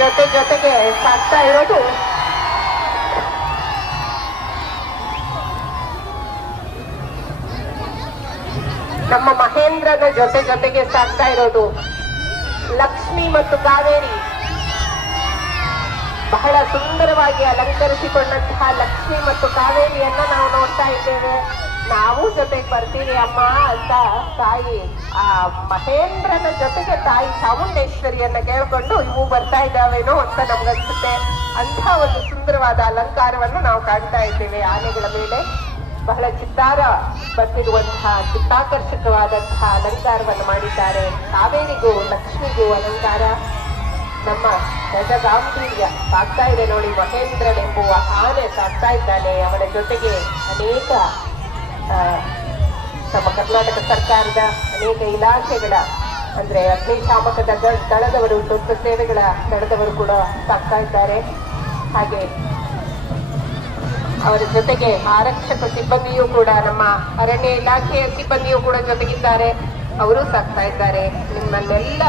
ಜೊತೆಗೆ ಸಾಗ್ತಾ ಇರೋದು ನಮ್ಮ ಮಹೇಂದ್ರನ ಜೊತೆಗೆ ಸಾಗ್ತಾ ಇರೋದು ಲಕ್ಷ್ಮಿ ಮತ್ತು ಕಾವೇರಿ. ಬಹಳ ಸುಂದರವಾಗಿ ಅಲಂಕರಿಸಿಕೊಂಡಂತಹ ಲಕ್ಷ್ಮಿ ಮತ್ತು ಕಾವೇರಿಯನ್ನ ನಾವು ನೋಡ್ತಾ ಇದ್ದೇವೆ. ನಾವು ಜೊತೆಗೆ ಬರ್ತೀವಿ ಅಮ್ಮ ಅಂತ ತಾಯಿ ಆ ಮಹೇಂದ್ರನ ಜೊತೆಗೆ ತಾಯಿ ಚಾಮುಂಡೇಶ್ವರಿಯನ್ನ ಕೇಳ್ಕೊಂಡು ಇವು ಬರ್ತಾ ಇದ್ದಾವೇನೋ ಅಂತ ನಮ್ಗನ್ಸುತ್ತೆ. ಅಂಥ ಒಂದು ಸುಂದರವಾದ ಅಲಂಕಾರವನ್ನು ನಾವು ಕಾಣ್ತಾ ಇದ್ದೇವೆ. ಆನೆಗಳ ಮೇಲೆ ಬಹಳ ಚಿತ್ತಾರ ಬರ್ತಿರುವಂತಹ ಚಿತ್ತಾಕರ್ಷಕವಾದಂತಹ ಅಲಂಕಾರವನ್ನು ಮಾಡಿದ್ದಾರೆ. ಕಾವೇರಿಗೂ ಲಕ್ಷ್ಮಿಗೂ ಅಲಂಕಾರ. ನಮ್ಮ ಗಜ ಗಾಂಭೀರ್ಯ ಸಾಗ್ತಾ ಇದೆ ನೋಡಿ. ಮಹೇಂದ್ರನೆಂಬುವ ಆನೆ ಸಾಗ್ತಾ ಇದ್ದಾನೆ. ಅವನ ಜೊತೆಗೆ ಅನೇಕ ನಮ್ಮ ಕರ್ನಾಟಕ ಸರ್ಕಾರದ ಅನೇಕ ಇಲಾಖೆಗಳ ಅಂದ್ರೆ ಅಗ್ನಿಶಾಮಕ ದಳದವರು, ತುರ್ತು ಸೇವೆಗಳ ದಳದವರು ಕೂಡ ಸಾಗ್ತಾ ಇದ್ದಾರೆ. ಹಾಗೆ ಅವರ ಜೊತೆಗೆ ಆರಕ್ಷಕ ಸಿಬ್ಬಂದಿಯೂ ಕೂಡ, ನಮ್ಮ ಅರಣ್ಯ ಇಲಾಖೆಯ ಸಿಬ್ಬಂದಿಯೂ ಕೂಡ ಜೊತೆಗಿದ್ದಾರೆ. ಅವರು ಸಾಗ್ತಾ ಇದ್ದಾರೆ. ನಿಮ್ಮನ್ನೆಲ್ಲ